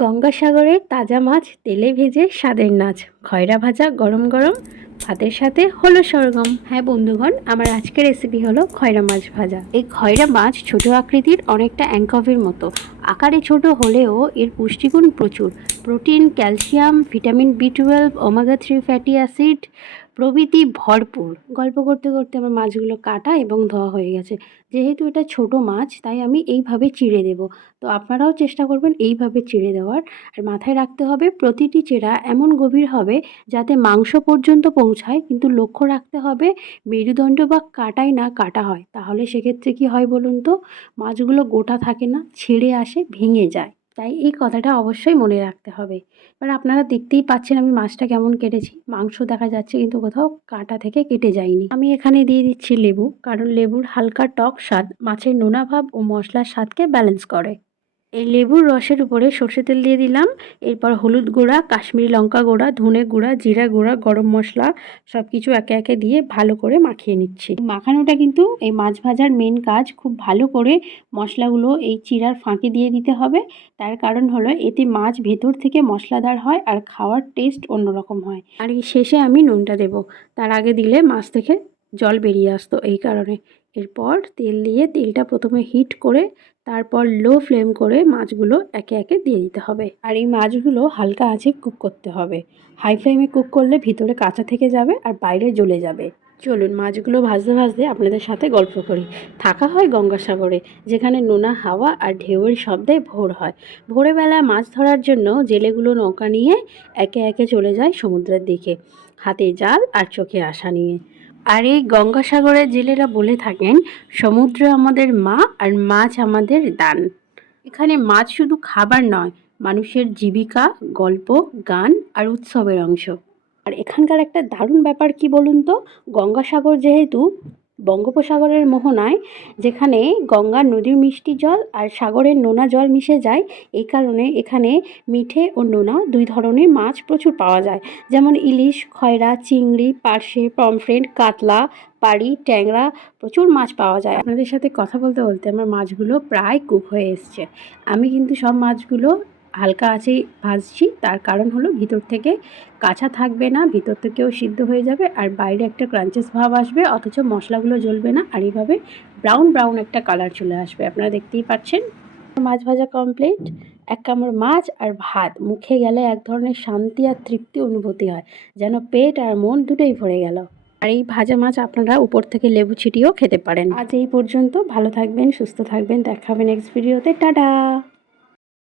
গঙ্গাসাগরের তাজা মাছ তেলে ভেজে স্বাদের নাচ, খয়রা ভাজা গরম গরম ভাতের সাথে হলো সরগম। হ্যাঁ বন্ধুগণ, আমার আজকের রেসিপি হলো খয়রা মাছ ভাজা। এই খয়রা মাছ ছোট আকৃতির, অনেকটা অ্যাঙ্কভের মতো। আকারে ছোট হলেও এর পুষ্টিগুণ প্রচুর। Protein, calcium, vitamin B 12, omega 3 fatty acid প্রভৃতি ভরপুর। গল্প করতে করতে আমার মাছগুলো কাটা এবং ধোয়া হয়ে গেছে। যেহেতু এটা ছোট মাছ, তাই আমি এইভাবে চিড়ে দেব। তো আপনারাও চেষ্টা করবেন এইভাবে চিড়ে দেওয়ার। আর মাথায় রাখতে হবে, প্রতিটি চেরা এমন গভীর হবে যাতে মাংস পর্যন্ত পৌঁছায়, কিন্তু লক্ষ্য রাখতে হবে মেরুদণ্ড বা কাটাই না কাটা হয়। তাহলে সেক্ষেত্রে কি হয় বলুন তো, মাছগুলো গোটা থাকে না, ছিঁড়ে আসে, ভেঙে যায়। তাই এই কথাটা অবশ্যই মনে রাখতে হবে। এবার আপনারা দেখতেই পাচ্ছেন আমি মাছটা কেমন কেটেছি। মাংস দেখা যাচ্ছে কিন্তু কোথাও কাঁটা থেকে কেটে যায়নি। আমি এখানে দিয়ে দিচ্ছি লেবু, কারণ লেবুর হালকা টক স্বাদ মাছের নোনা ভাব ও মশলার স্বাদকে ব্যালেন্স করে। এই লেবুর রসের উপরে সর্ষের তেল দিয়ে দিলাম। এরপর হলুদ গুঁড়া, কাশ্মীরি লঙ্কা গুঁড়া, ধনে গুঁড়া, জিরা গুঁড়া, গরম মশলা সব কিছু একে একে দিয়ে ভালো করে মাখিয়ে নিচ্ছি। মাখানোটা কিন্তু এই মাছ ভাজার মেন কাজ। খুব ভালো করে মশলাগুলো এই চিড়ার ফাঁকে দিয়ে দিতে হবে। তার কারণ হলো এতে মাছ ভেতর থেকে মশলাদার হয় আর খাওয়ার টেস্ট অন্যরকম হয়। আর এই শেষে আমি নুনটা দেব, তার আগে দিলে মাছ থেকে জল বেরিয়ে আসতো, এই কারণে। এরপর তেল দিয়ে তেলটা প্রথমে হিট করে তারপর লো ফ্লেম করে মাছগুলো একে একে দিয়ে দিতে হবে। আর এই মাছগুলো হালকা আঁচে কুক করতে হবে। হাই ফ্লেমে কুক করলে ভিতরে কাঁচা থেকে যাবে আর বাইরে জ্বলে যাবে। চলুন মাছগুলো ভাজতে ভাজতে আপনাদের সাথে গল্প করি। থাকা হয় গঙ্গাসাগরে, যেখানে নোনা হাওয়া আর ঢেউয়ের শব্দে ভোর হয়। ভোরবেলা মাছ ধরার জন্য জেলেগুলো নৌকা নিয়ে একে একে চলে যায় সমুদ্রের দিকে, হাতে জাল আর চোখে আশা নিয়ে। আর এই গঙ্গাসাগরের জেলেরা বলে থাকেন, সমুদ্র আমাদের মা আর মাছ আমাদের দান। এখানে মাছ শুধু খাবার নয়, মানুষের জীবিকা, গল্প, গান আর উৎসবের অংশ। আর এখানকার একটা দারুণ ব্যাপার কি বলুন তো, গঙ্গাসাগর যেহেতু বঙ্গোপসাগরের মোহনায়, যেখানে গঙ্গা নদীর মিষ্টি জল আর সাগরের নোনা জল মিশে যায়, এই কারণে এখানে মিঠে ও নোনা দুই ধরনের মাছ প্রচুর পাওয়া যায়। যেমন ইলিশ, খয়রা, চিংড়ি, পার্শে, পমফ্রেট, কাতলা, পাড়ি, ট্যাংরা, প্রচুর মাছ পাওয়া যায়। আপনাদের সাথে কথা বলতে বলতে আমার মাছগুলো প্রায় কুক হয়ে এসছে। আমি কিন্তু সব মাছগুলো হালকা আঁচেই ভাজছি, তার কারণ হলো ভিতর থেকে কাঁচা থাকবে না, ভিতর থেকেও সিদ্ধ হয়ে যাবে আর বাইরে একটা ক্রাঞ্চেস ভাব আসবে, অথচ মশলাগুলো জ্বলবে না। আর এইভাবে ব্রাউন ব্রাউন একটা কালার চলে আসবে, আপনারা দেখতেই পাচ্ছেন। মাছ ভাজা কমপ্লিট। এক কামড় মাছ আর ভাত মুখে গেলে এক ধরনের শান্তি আর তৃপ্তি অনুভূতি হয়, যেন পেট আর মন দুটোই ভরে গেল। আর এই ভাজা মাছ আপনারা উপর থেকে লেবু ছিটিয়েও খেতে পারেন। আজ এই পর্যন্ত। ভালো থাকবেন, সুস্থ থাকবেন, দেখা হবে নেক্সট ভিডিওতে। টাটা।